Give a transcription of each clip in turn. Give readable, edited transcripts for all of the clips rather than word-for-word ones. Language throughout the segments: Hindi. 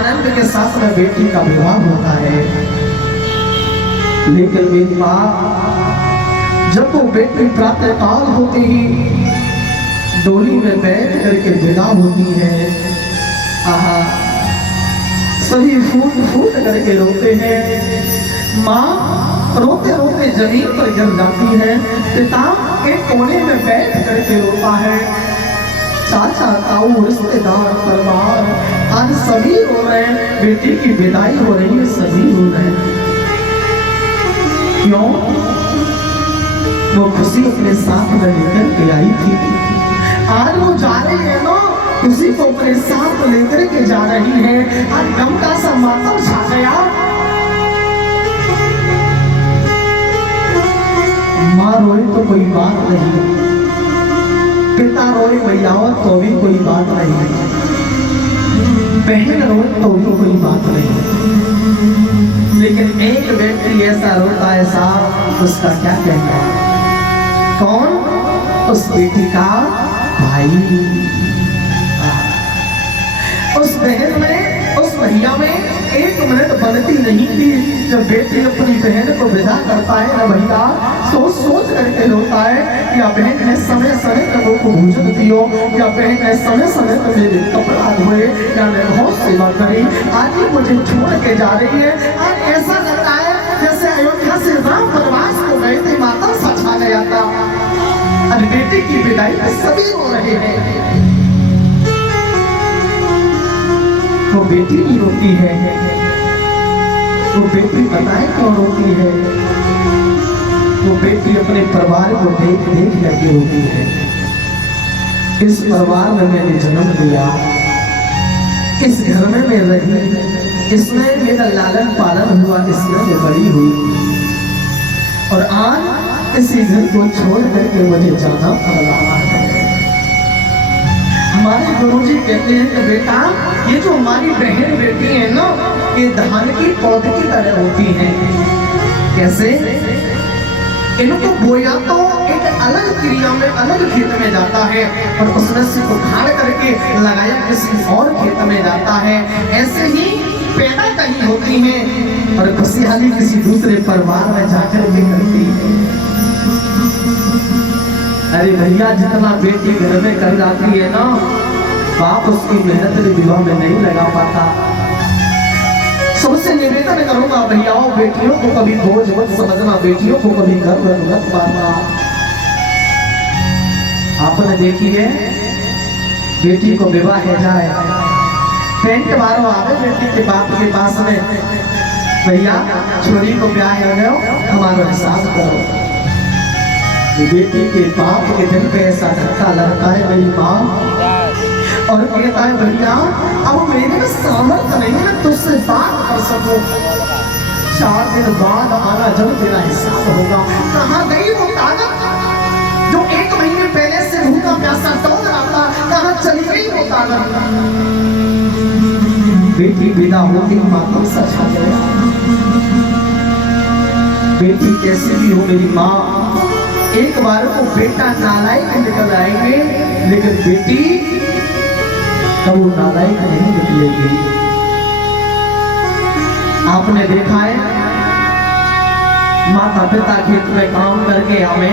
आनंद के साथ में बेटी का विवाह होता है। लेकिन मेरी माँ जब वो बेटी प्रातः काल होते ही डोली में बैठ करके विदा होती है, आहा सभी फूट फूट करके रोते हैं। माँ रोते रोते जमीन पर गिर जाती है। पिता एक कोने में बैठ करके रोता है। चाचा ताऊ रिश्तेदार परिवार आज सभी रो रहे हैं। बेटी की विदाई हो रही है, सभी रो रहे हैं। क्यों? वो खुशी अपने साथ में लेकर के आई थी। आज वो जा रही है ना, खुशी को अपने साथ लेकर के जा रही है। आज गम का सा मातम छा गया। माँ रोए तो कोई बात नहीं, पिता रोए भैयावत तो भी कोई बात नहीं, बहन रोए तो भी कोई बात नहीं। लेकिन एक व्यक्ति ऐसा रोता है साहब, उसका क्या कहना है? कौन? उस बेटी का भाई। उस बहन में, उस भैया में एक मिनट बनती नहीं थी। जब बेटी अपनी बहन को विदा करता है ना भैया, सोच सोच करके रोता है या बहन ने समय समय पर वो भोजन दियो, या बहन ने समय समय पर मेरे कपड़ा धोए, या मैं बहुत सेवा करी। आज ही मुझे छोड़ के जा रही है। आज ऐसा लगता है जैसे अयोध्या से राम वनवास को गए थे, माता सा छा गया था। और बेटी की विदाई में सभी रो रहे हैं। वो बेटी भी रोती है। वो बेटी बताए क्यों रोती है? वो बेटी अपने परिवार को देख देख करके रोती है। इस परिवार में मैंने जन्म लिया, इस घर में मैं रही, इसमें मेरा लालन पालन हुआ, इसमें मैं बड़ी हुई, और आज इसी घर को छोड़ करके मुझे जाना पड़ रहा है। हमारे गुरुजी कहते हैं कि बेटा, ये जो हमारी बहन बेटी है ना, ये धान की पौध की तरह होती है। कैसे? इनको बोया तो एक अलग क्रिया में, अलग खेत में जाता है, और उसमें से उखाड़ करके लगाया किसी और खेत में जाता है। ऐसे ही पैदा कहीं होती है और खुशहाली किसी दूसरे परिवार में जाकर के करती है। अरे भैया, जितना बेटी घर में कर जाती है ना, बाप उसकी मेहनत भी विवाह में नहीं लगा पाता। सबसे निवेदन करूंगा भैयाओं, बेटियों को कभी बोझ मत समझना, बेटियों को कभी गर्व मत मानना। आपने देखी है, बेटी को विवाह है जाए, पेंट मारो आवे बेटी के बाप के पास में, भैया छोरी को ब्याह हो गया, हमारा हिसाब करो। बेटी के बाप के दिल पे ऐसा धक्का लगता है मेरी माँ, और कहता है भैया अब मेरे में सामर्थ्य नहीं है तुझसे बात कर सकूं। 4 दिन बाद आना जब तेरा हिसाब होगा। कहाँ गई वो ताकत जो 1 महीने पहले से भूखा प्यासा दौड़ रहा था? कहाँ चली गई वो ताकत? बेटी विदा होती मातम सा छा गया। बेटी कैसे भी हो मेरी माँ, एक बार को बेटा नालायक निकल आएंगे, लेकिन बेटी तब वो नालायक नहीं निकलेगी। आपने देखा है, माता पिता खेत में काम करके आवे,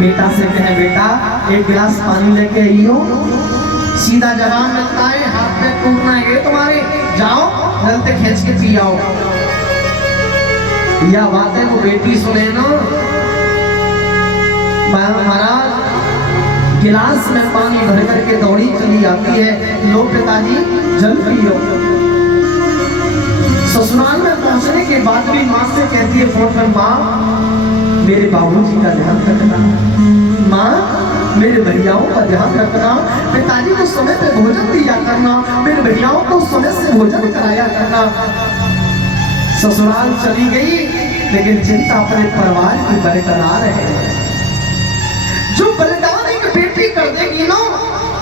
बेटा से कहे बेटा 1 गिलास पानी लेके आइयो, सीधा जवाब मिलता है हाथ में टूटना है तुम्हारे, जाओ नल से खींच के पी आओ। यह बात है वो बेटी सुने ना, महाराज गिलास में पानी भर करके दौड़ी चली आती है, लो पिताजी जल पियो। ससुराल में पहुंचने के बाद भी माँ से कहती है फोन पर, माँ मेरे बाबूजी का ध्यान रखना, माँ मेरे भैयाओं का ध्यान रखना, पिताजी को समय पे भोजन दिया करना, मेरे भैयाओं को समय से भोजन कराया करना। ससुराल चली गई, लेकिन चिंता अपने परिवार की बरकरार है। जो बलिदान एक बेटी कर देगी ना,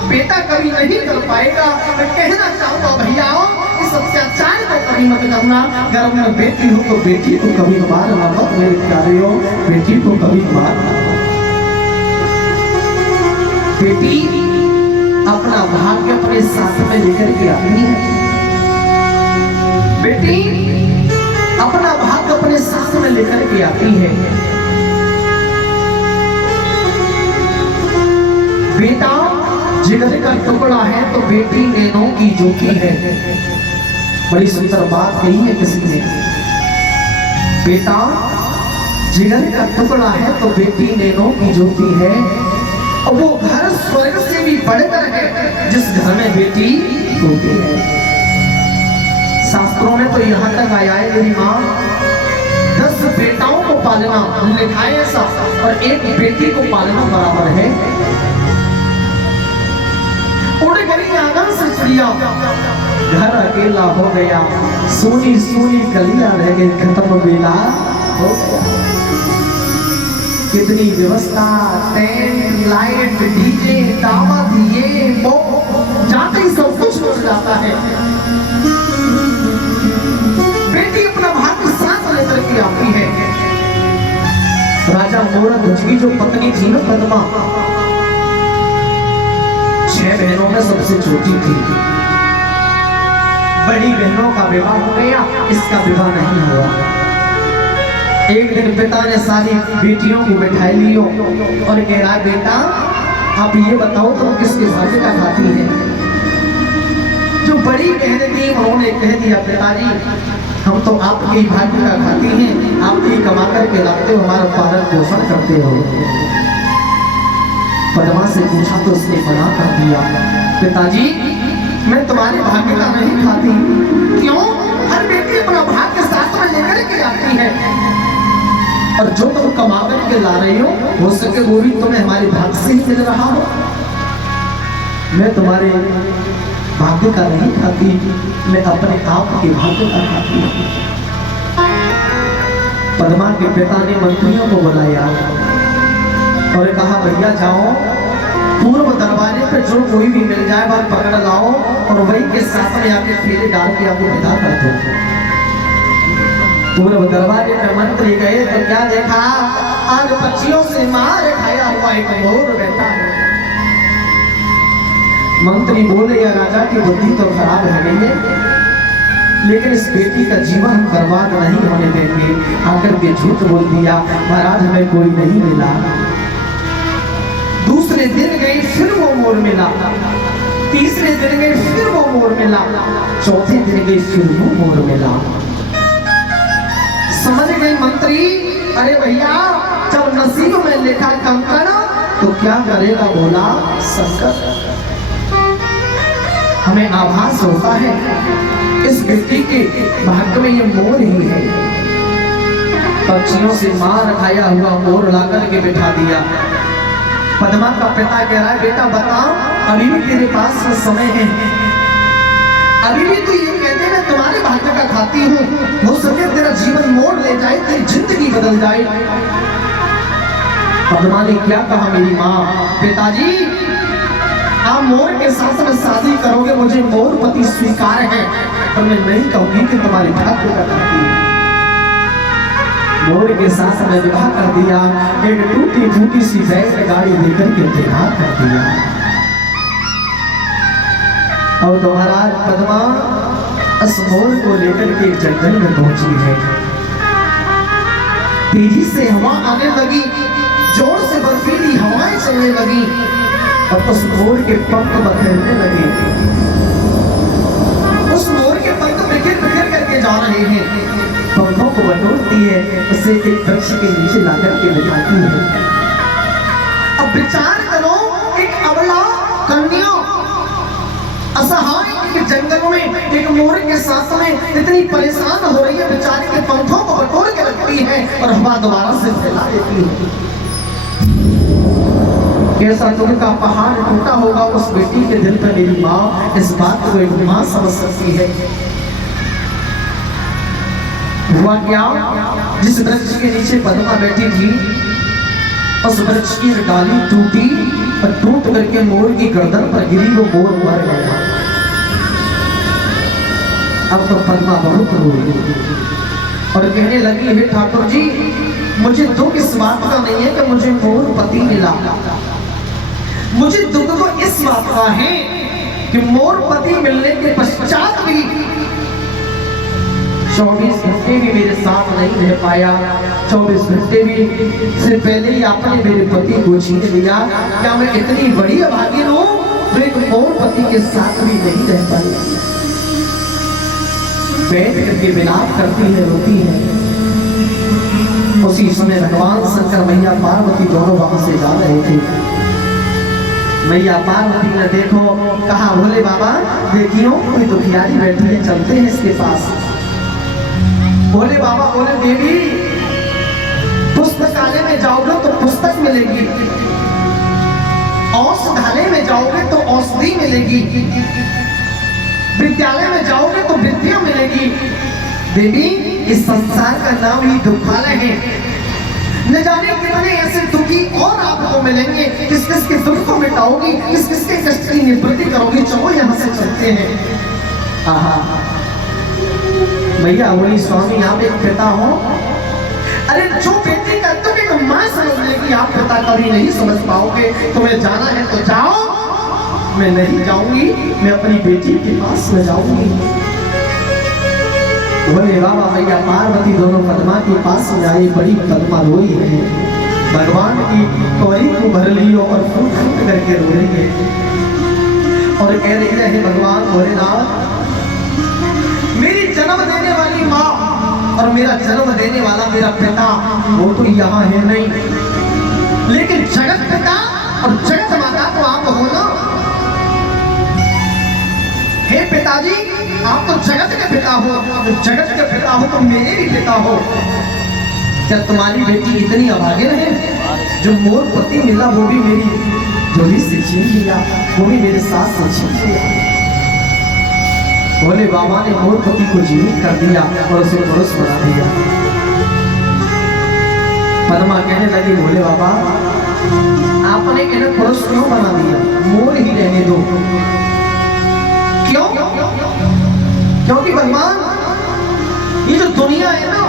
बेटा कभी नहीं कर पाएगा। मैं कहना चाहूंगा भैयाओं, इस अत्याचार को कभी मत करना। अगर मैं बेटी हूं तो बेटी को कभी मारना मत मेरे प्यारे हो, बेटी को कभी मारना। बेटी अपना भाग्य अपने साथ में लेकर के आती है। बेटी अपना भाग अपने साथ में लेकर के आती है। बेटा जिगर का टुकड़ा है तो बेटी नैनों की ज्योति है। बड़ी सुंदर बात कही है किसी ने। बेटा जिगर का टुकड़ा है तो बेटी नैनों की ज्योति है, और वो घर स्वर्ग से भी बढ़कर है जिस घर में बेटी होती है। शास्त्रों में तो यहां तक आया है मेरी माँ 10 बेटाओं को पालना लिखा है ऐसा, और एक बेटी को पालना बराबर है। उड़ गई आंगन से चिड़िया, घर अकेला हो गया, सोनी सोनी गलियां रह गई, खत्म बेला हो गया। कितनी व्यवस्था, टेंट, लाइट, डीजे, दावत, ये वो, जाते ही सब कुछ हो जाता है। बेटी अपना भाग्य साथ लेकर के आती है। राजा मोरध्वज की जो पत्नी थी ना पद्मा, 6 बहनों में सबसे छोटी थी। बड़ी बहनों का विवाह हो गया, इसका विवाह नहीं हुआ। एक दिन पिता ने सारी बेटियों को बैठा लियो और कह रहा बेटा आप ये बताओ तुम किसके भाग्य का खाती है। जो बड़ी बहन थी उन्होंने कह दिया पिताजी हम तो आपके ही भाग्य का खाती हैं, आप ही कमा कर के लाते हो, हमारा पालन पोषण करते हो। पद्मा से पूछा तो उसने मना कर दिया, पिताजी मैं तुम्हारे भाग्य का नहीं खाती। क्यों? हर बेटी अपना भाग्य साथ में लेकर के आती है, और जो तुम कमा कर के ला रही हो सके वो भी तुम्हें हमारे भाग्य से ही मिल रहा हो। मैं तुम्हारे भाग्य का नहीं खाती, मैं अपने आप के भाग्य का खाती हूँ। पद्मा के पिता ने मंत्रियों को बुलाया और कहा भैया जाओ पूर्व दरवाजे पर जो कोई भी मिल जाए बात पकड़ लाओ और वही के साथ में आके ठेले डाल के आपको विदा कर दो। पूर्व दरवाजे पर मंत्री गए तो क्या देखा, आज पक्षियों से मार खाया हुआ एक मोर बैठा है। मंत्री बोले या राजा की बुद्धि तो खराब है गई है, लेकिन इस बेटी का जीवन बर्बाद नहीं होने देंगे। आकर के झूठ बोल दिया महाराज हमें कोई नहीं मिला। दूसरे दिन गए फिर वो मोर मिला, तीसरे दिन गए फिर वो मोर मिला, चौथे दिन गए फिर वो मोर मिला। समझ गए मंत्री, अरे भैया जब नसीब में लिखा कंकड़ तो क्या करेगा बोला शंकर। हमें आभास होता है इस बेटी के भाग्य में ये मोर ही है। पक्षियों से मार खाया हुआ मोर लाकर के बिठा दिया। पद्मा का पिता कह रहा है बेटा बता अभी भी तेरे पास समय है, अभी भी तू ये कहते मैं तुम्हारे भाग्य का खाती हूँ, हो सके तेरा जीवन मोड़ ले जाए, तेरी जिंदगी बदल जाए। पद्मा ने क्या कहा मेरी माँ, पिताजी आप मोर के साथ में शादी करोगे, मुझे मोर पति स्वीकार है, पर मैं नहीं कहूंगी कि तुम्हारी भाग्य का खाती हूँ। मोर के साथ में विवाह कर दिया, एक टूटी फूटी सी बैल गाड़ी लेकर के विवाह कर दिया। और तो महाराज पद्मा इस मोर को लेकर के जंगल में पहुंची है। तेजी से हवा आने लगी, जोर से बर्फीली हवाएं चलने लगी और उस मोर के पंख बखेरने लगे। उस मोर के पंख बिखेर बिखेर करके जा रहे हैं, पंखों को बटोरती है, उसे एक वृक्ष के नीचे लाकर के बिठाती है। अब विचार करो एक अबला कन्या असहाय के जंगलों में एक मोर के साथ में इतनी परेशान हो रही है, बेचारी के पंखों को बटोर के रखती है और हवा दोबारा से फैला देती है। कैसा दुख का पहाड़ टूटा होगा उस बेटी के दिल पर मेरी माँ, इस बात को एक माँ समझ सकती है। हुआ क्या, जिस वृक्ष के नीचे पद्मा बैठी थी उस वृक्ष की डाली टूटी और टूट करके मोर की गर्दन पर गिरी, वो मोर मर गया। अब तो पद्मा बहुत रोई और कहने लगी हे ठाकुर जी मुझे दुख इस बात का नहीं है कि मुझे मोर पति मिला, मुझे दुख तो इस बात का है कि मोर पति मिलने के पश्चात भी 24 घंटे भी मेरे साथ नहीं रह पाया, 24 घंटे भी से पहले ही आपने मेरे पति को छीन लिया। क्या मैं इतनी बड़ी अभागिन हूँ तो एक और पति के साथ भी नहीं रह पाई? बैठ करके विलाप करती है, रोती है। उसी समय भगवान शंकर मैया पार्वती दोनों वहां से जा रहे थे। मैया पार्वती ने देखो कहा, भोले बाबा देखियो कोई दुखियारी बैठी है, चलते हैं इसके पास। भोले बाबा बोले, देवी पुस्तकालय में जाओगे तो पुस्तक मिलेगी, औषधालय में जाओगे तो औषधि मिलेगी, विद्यालय में जाओगे तो विद्या मिलेगी। देवी इस संसार का नाम ही दुखालय है, न जाने कितने ऐसे दुखी और आपको मिलेंगे। किस किस के दुख को मिटाओगी, किस किस के कष्ट की निवृत्ति करोगी। चलो यहाँ से चलते हैं। आहा भैया बोली, स्वामी आप एक पिता हो। अरे जो बेटी का तुम एक मां समझ लेगी, आप पिता कभी नहीं समझ पाओगे। तुम्हें जाना है तो जाओ, मैं नहीं जाऊंगी, मैं अपनी बेटी के पास में जाऊंगी। बोले बाबा भैया पार्वती दोनों पद्मा के पास में आई, बड़ी पद्मा रोई है, भगवान की कौरी को भर लियो और फूट फूट करके रो रही है और कह रही है, भगवान भोलेनाथ मेरी जन्म देने वाली माँ और मेरा जन्म देने वाला मेरा पिता वो तो यहाँ है नहीं, लेकिन जगत पिता और जगत माता तो आप हो ना। हे पिताजी आप तो जगत के पिता हो, तो जगत के पिता हो तो मेरे भी पिता हो। क्या तुम्हारी बेटी इतनी अभागिन है? जो मोर पति मिला वो भी मेरी जोड़ी से छीन लिया, वो भी मेरे साथ से छीन लिया। भोले बाबा ने मोर पति को जीवित कर दिया और उसे पुरुष बना दिया। पद्मा कहने लगी, भोले बाबा आपने इन्हें पुरुष क्यों बना दिया? मोर ही रहने दो। क्यों? क्योंकि भगवान ये जो दुनिया है ना,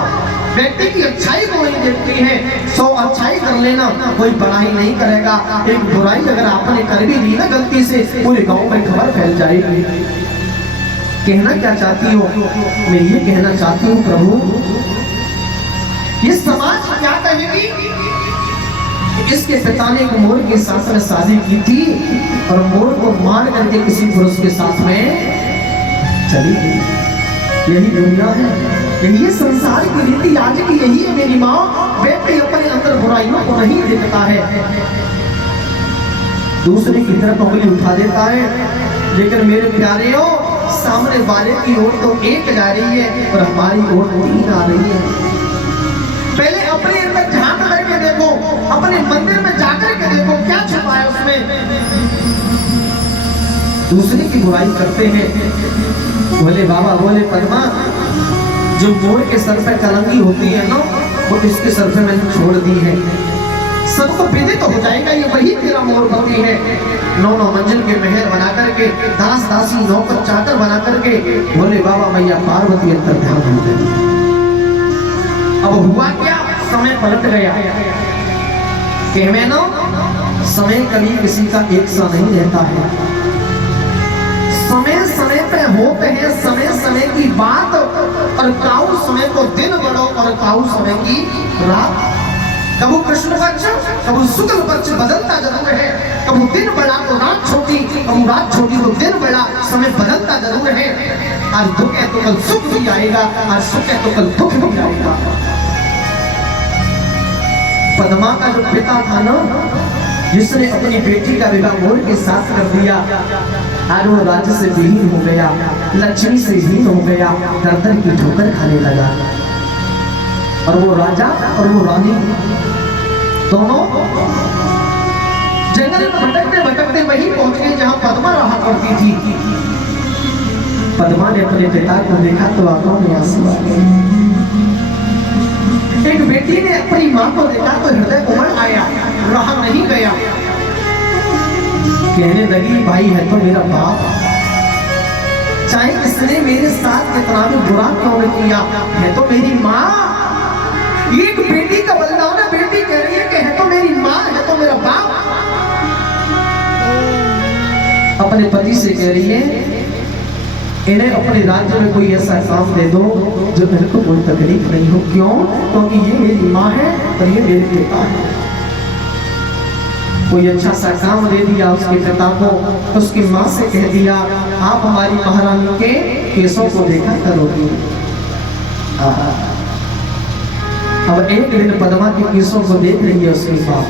व्यक्ति की अच्छाई को नहीं देखती है। 100 अच्छाई कर लेना कोई बड़ाई नहीं करेगा, एक बुराई अगर आपने कर भी दी ना गलती से, पूरे गांव में खबर फैल जाएगी। कहना क्या चाहती हो? मैं ये कहना चाहती हूँ प्रभु, ये समाज क्या कहेगी? इसके पिता ने एक मोर के साथ में शादी की थी और मोर को मार करके किसी पुरुष के साथ में चली गई। यही दुनिया है, यही है संसार की रीति आज की, यही है मेरी माँ। व्यक्ति अपने अंदर बुराइयों को नहीं देखता है, दूसरे की तरफ उंगली उठा देता है। लेकिन मेरे प्यारे हो, सामने वाले की ओर तो एक जा रही है और हमारी ओर 3 आ रही है। पहले अपने अंदर झांक करके देखो, अपने मंदिर में जाकर के देखो क्या छुपा है उसमें। दूसरे की बुराई करते हैं। बोले बाबा, बोले पद्मा जो मोर के सर पे कलंगी होती है ना, वो इसके सर पे मैंने छोड़ दी है। सबको विदित हो जाएगा ये वही तेरा मोर पति है। 9 मंजिल के महल बना करके, दास दासी नौकर चाकर बना करके बोले बाबा मैया पार्वती अंतर ध्यान हो गई। अब हुआ क्या? समय पलट गया। कहमेनो समय कभी किसी का एक सा नहीं रहता है। समय समय पे होते हैं समय समय की बात, और काऊ समय को दिन बढ़ो और काऊ समय की रात। कबू कृष्ण पक्ष कबू शुक्ल पक्ष बदलता जरूर है। कबू दिन बड़ा तो रात छोटी, कबू रात छोटी तो दिन बड़ा। समय बदलता जरूर है। आज दुख है तो कल सुख भी आएगा, आज सुख है तो कल दुख भी आएगा। पद्मा का जो पिता था ना, जिसने अपनी बेटी का विवाह मोर के साथ कर दिया, आज वो राज्य से विहीन हो गया, लक्ष्मी से हीन हो गया, दर दर की ठोकर खाने लगा। और वो राजा और वो रानी दोनों जंगल में भटकते भटकते वहीं पहुंच गए जहां पद्मा रहा करती थी। पद्मा ने अपने पिता को देखा तो आंखों में आंसू आ गए। एक बेटी ने अपनी मां को देखा तो हृदय उमड़ आया, रहा नहीं गया। कहने लगी, भाई है तो मेरा बाप, चाहे इसने मेरे साथ कितना भी बुरा क्यों न किया, है तो मेरी माँ। एक बेटी का बलिदान है, बेटी कह रही है कि है तो मेरी माँ, है तो मेरा बाप। अपने पति से कह रही है इन्हें अपने राज्य में कोई ऐसा काम दे दो जो मेरे को कोई तकलीफ नहीं हो। क्यों? क्योंकि ये मेरी माँ है और ये मेरे पिता है। कोई अच्छा सा काम दे दिया उसके पिता को, उसकी माँ से कह दिया आप हमारी महारानी के केसों को देखा करोगी। अब एक दिन पद्मा के केसों को देख रही है उसकी माँ,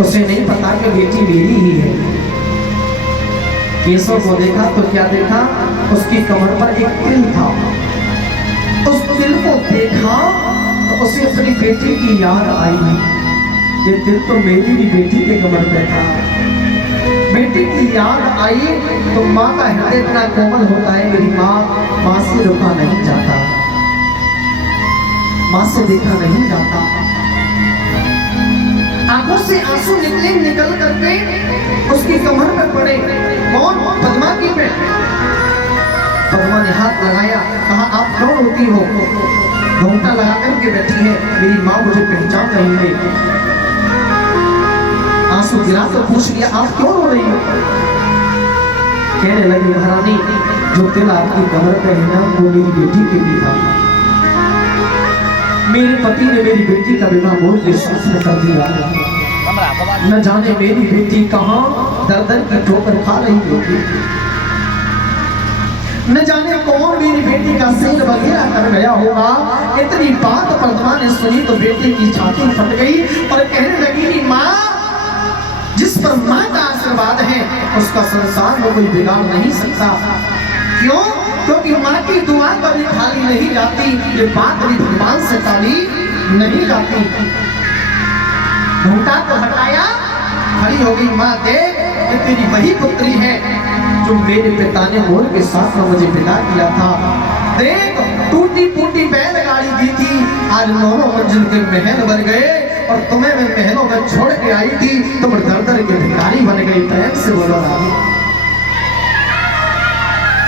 उसे नहीं पता कि बेटी मेरी ही है। केसों को देखा तो क्या देखा, उसकी कमर पर एक तिल था। उस तिल को देखा तो उसे अपनी बेटी की याद आई, ये तिल तो मेरी भी बेटी के कमर पे था। बेटी की याद आई तो माँ का हृदय इतना कोमल होता है, मेरी माँ से रुका नहीं जाता, माँ से देखा नहीं जाता। आंखों से आंसू निकल करके उसकी कमर पे पड़े। कौन? पद्मा की पे। पद्मा ने हाथ लगाया, कहा आप कौन होती हो? घूंघटा लगा करके बैठी है, मेरी माँ मुझे पहचान रही है। आंसू गिरा तो पूछ लिया आप क्यों रो रही हो? कहने लगी महारानी जो तिल आपकी कमर पे है ना वो मेरी बेटी के लिए था। मेरे पति ने मेरी बेटी का विवाह मोर के साथ में कर दिया। न जाने मेरी बेटी कहां दर दर की ठोकर खा रही होगी, न जाने कौन मेरी बेटी का सिर वगैरह कर गया होगा। इतनी बात पद्मा ने सुनी तो बेटी की छाती फट गई और कहने लगी माँ जिस पर माँ का आशीर्वाद है उसका संसार में कोई बिगाड़ नहीं सकता। क्यों? क्योंकि माँ की दुआ कभी खाली नहीं जाती, ये बात भी भगवान से खाली नहीं जाती। घूंघटा को हटाया, खड़ी हो गई माँ, देख ये तेरी वही पुत्री है जो मेरे पिता ने मोर के साथ में मुझे विदा किया था। देख टूटी फूटी बैलगाड़ी दी थी, आज 9 मंजिल के महल बन गए और तुम्हें मैं महलों में छोड़ के आई थी, तुम दर-दर के भिखारी बन गई। प्रेम से बोलो रानी।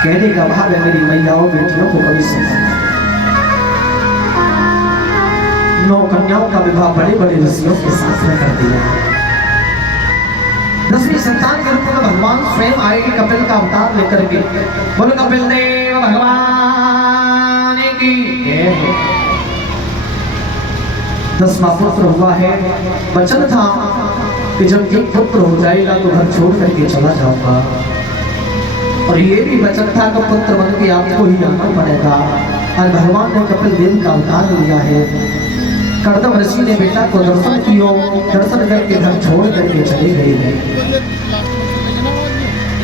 कहने का भाव है मेरी मैयाओं बेटियों को कभी समझना। 9 कन्याओं का विवाह बड़े बड़े ऋषियों के साथ में कर दिया। 10वीं संतान के रूप में भगवान स्वयं आएगी कपिल का अवतार लेकर के। बोलो कपिल देव भगवान की। 10वां पुत्र हुआ है। वचन था कि जब एक पुत्र हो जाएगा तो घर छोड़ करके चला जाऊंगा, और ये भी वचन था कि पुत्र बन के आपको ही आना पड़ेगा। आज भगवान ने कपिल देव का अवतार लिया है। कर्दम ऋषि ने बेटा को दर्शन किया, दर्शन करके घर छोड़ करके चली गई है।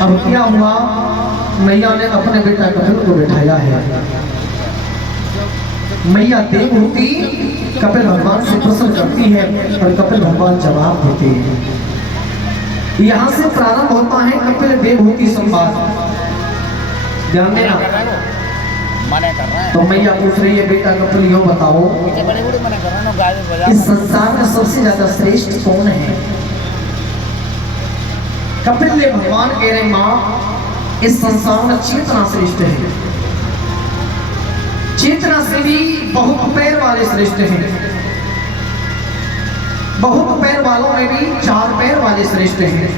अब क्या हुआ, मैया ने अपने बेटा कपिल को बैठाया है। मैया देवहूति कपिल भगवान से प्रश्न करती है और कपिल भगवान जवाब देते हैं। यहाँ से प्रारंभ होता है कपिल देवहूति संवाद। ध्यान देना। तो मैया पूछ रही है बेटा कपिल यो बताओ इस संसार में सबसे ज्यादा श्रेष्ठ कौन है? कपिल देव भगवान कह रहे माँ इस संसार में चेतना श्रेष्ठ है। चेतना से भी बहुत पैर वाले श्रेष्ठ हैं। बहुत पैर वालों में भी 4 पैर वाले श्रेष्ठ हैं।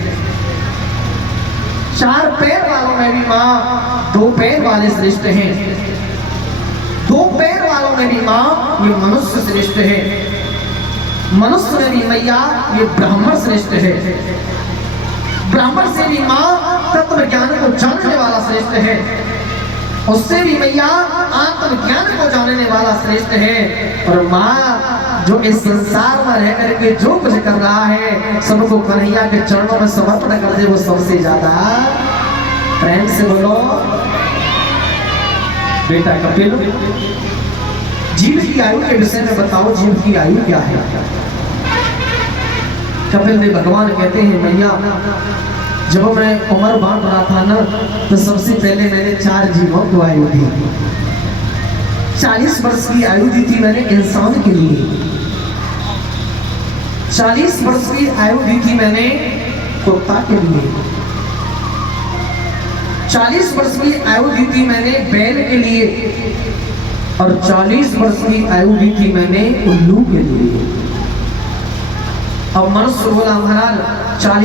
4 पैर वालों में भी माँ 2 पैर वाले श्रेष्ठ हैं। 2 पैर वालों में भी माँ ये मनुष्य श्रेष्ठ है। मनुष्य में भी मैया ये ब्राह्मण श्रेष्ठ है। ब्राह्मण से भी माँ तत्व ज्ञान को जानने वाला श्रेष्ठ है। उससे भी मैया आत्मज्ञान को जानने वाला श्रेष्ठ है। और माँ जो इस संसार में रह करके जो कुछ कर रहा है सबको कन्हैया के चरणों में समर्पण कर दे वो सबसे ज्यादा। प्रेम से बोलो बेटा कपिल जीव की आयु के विषय में बताओ, जीव की आयु क्या है? कपिल देव भगवान कहते हैं मैया जब मैं उम्र बांट रहा था ना तो सबसे पहले मैंने 4 जीवों को आयु दी। 40 वर्ष की आयु दी थी मैंने इंसान के लिए। 40 वर्ष की आयु दी थी मैंने कुत्ता के लिए। 40 वर्ष की आयु दी थी मैंने बैल के लिए। और 40 वर्ष की आयु दी थी मैंने उल्लू के लिए। अब मनुष्य बोला महाराज 40